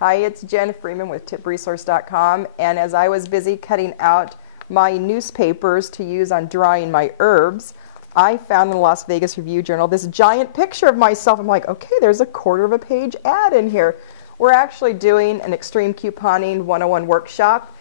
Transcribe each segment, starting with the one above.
Hi, it's Jen Freeman with tipresource.com, and as I was busy cutting out my newspapers to use on drying my herbs, I found in the Las Vegas Review-Journal this giant picture of myself. I'm like, okay, there's a quarter of a page ad in here. We're actually doing an extreme couponing 101 workshop,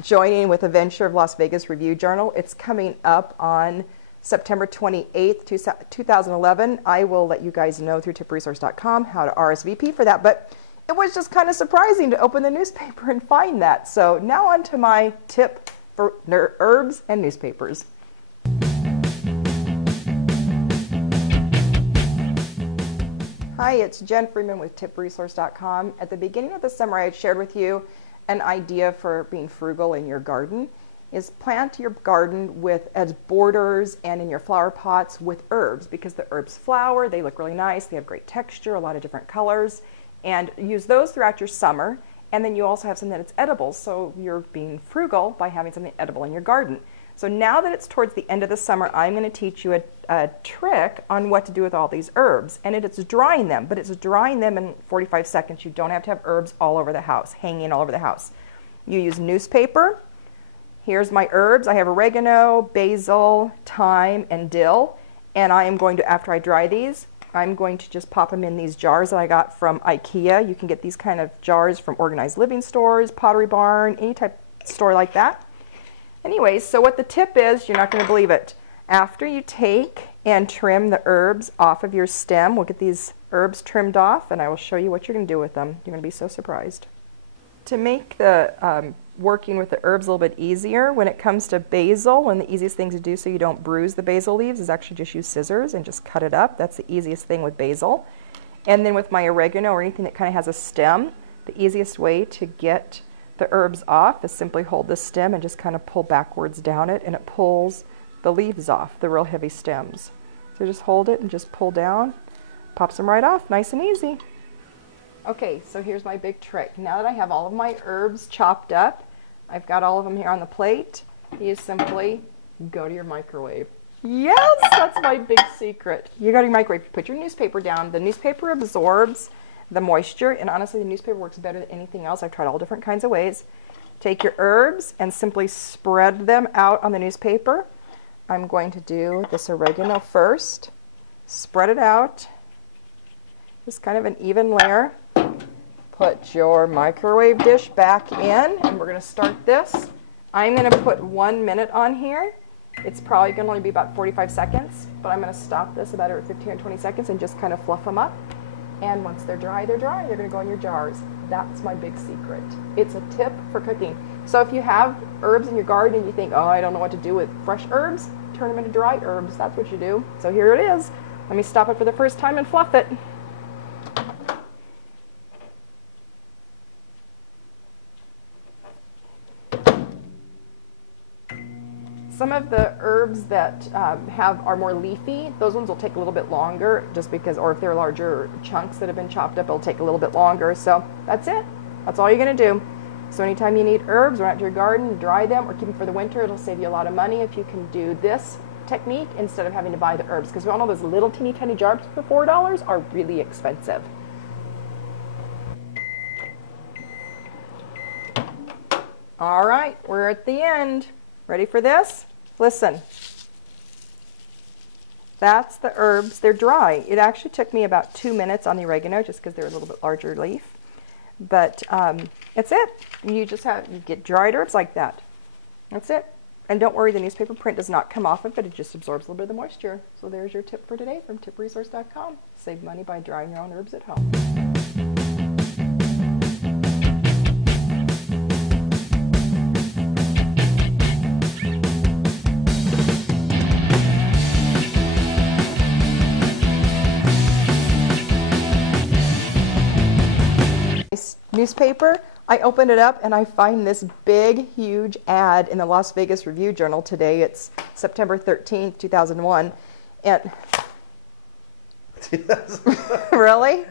joining with a venture of Las Vegas Review-Journal. It's coming up on September 28th, 2011. I will let you guys know through tipresource.com how to RSVP for that, but it was just kind of surprising to open the newspaper and find that. So now on to my tip for herbs and newspapers. Hi, it's Jen Freeman with tipresource.com. At the beginning of the summer, I had shared with you an idea for being frugal in your garden is plant your garden with as borders and in your flower pots with herbs, because the herbs flower, they look really nice, they have great texture, a lot of different colors, and use those throughout your summer. And then you also have something that's edible, so you're being frugal by having something edible in your garden. So now that it's towards the end of the summer, I'm going to teach you a trick on what to do with all these herbs. And it's drying them, but it's drying them in 45 seconds. You don't have to have herbs all over the house, hanging all over the house. You use newspaper. Here's my herbs. I have oregano, basil, thyme, and dill. And I am going to, after I dry these, I'm going to just pop them in these jars that I got from IKEA. You can get these kind of jars from organized living stores, Pottery Barn, any type of store like that. Anyways, so what the tip is, you're not going to believe it. After you take and trim the herbs off of your stem, we'll get these herbs trimmed off, and I will show you what you're going to do with them. You're going to be so surprised. To make the working with the herbs a little bit easier, when it comes to basil, one of the easiest things to do so you don't bruise the basil leaves is actually just use scissors and just cut it up. That's the easiest thing with basil. And then with my oregano or anything that kind of has a stem, the easiest way to get the herbs off is simply hold the stem and just kind of pull backwards down it, and it pulls the leaves off, the real heavy stems. So just hold it and just pull down, pops them right off, nice and easy. Okay, so here's my big trick. Now that I have all of my herbs chopped up, I've got all of them here on the plate, you simply go to your microwave. Yes, that's my big secret. You go to your microwave, you put your newspaper down. The newspaper absorbs the moisture, and honestly the newspaper works better than anything else. I've tried all different kinds of ways. Take your herbs and simply spread them out on the newspaper. I'm going to do this oregano first. Spread it out, just kind of an even layer. Put your microwave dish back in, and we're going to start this. I'm going to put 1 minute on here. It's probably going to only be about 45 seconds, but I'm going to stop this about every 15 or 20 seconds and just kind of fluff them up. And once they're dry, they're dry. They're going to go in your jars. That's my big secret. It's a tip for cooking. So if you have herbs in your garden and you think, oh, I don't know what to do with fresh herbs, turn them into dried herbs. That's what you do. So here it is. Let me stop it for the first time and fluff it. Some of the herbs that are more leafy, those ones will take a little bit longer just because, or if they're larger chunks that have been chopped up, it'll take a little bit longer. So that's it. That's all you're going to do. So anytime you need herbs, run out to your garden, dry them, or keep them for the winter. It'll save you a lot of money if you can do this technique instead of having to buy the herbs, because we all know those little teeny tiny jars for $4 are really expensive. All right, we're at the end. Ready for this? Listen, that's the herbs. They're dry. It actually took me about 2 minutes on the oregano just because they're a little bit larger leaf. But that's it. You get dried herbs like that. That's it. And don't worry, the newspaper print does not come off of it. It just absorbs a little bit of the moisture. So there's your tip for today from tipresource.com. Save money by drying your own herbs at home. Newspaper, I opened it up and I find this big, huge ad in the Las Vegas Review-Journal today. It's September 13th, 2001. And really?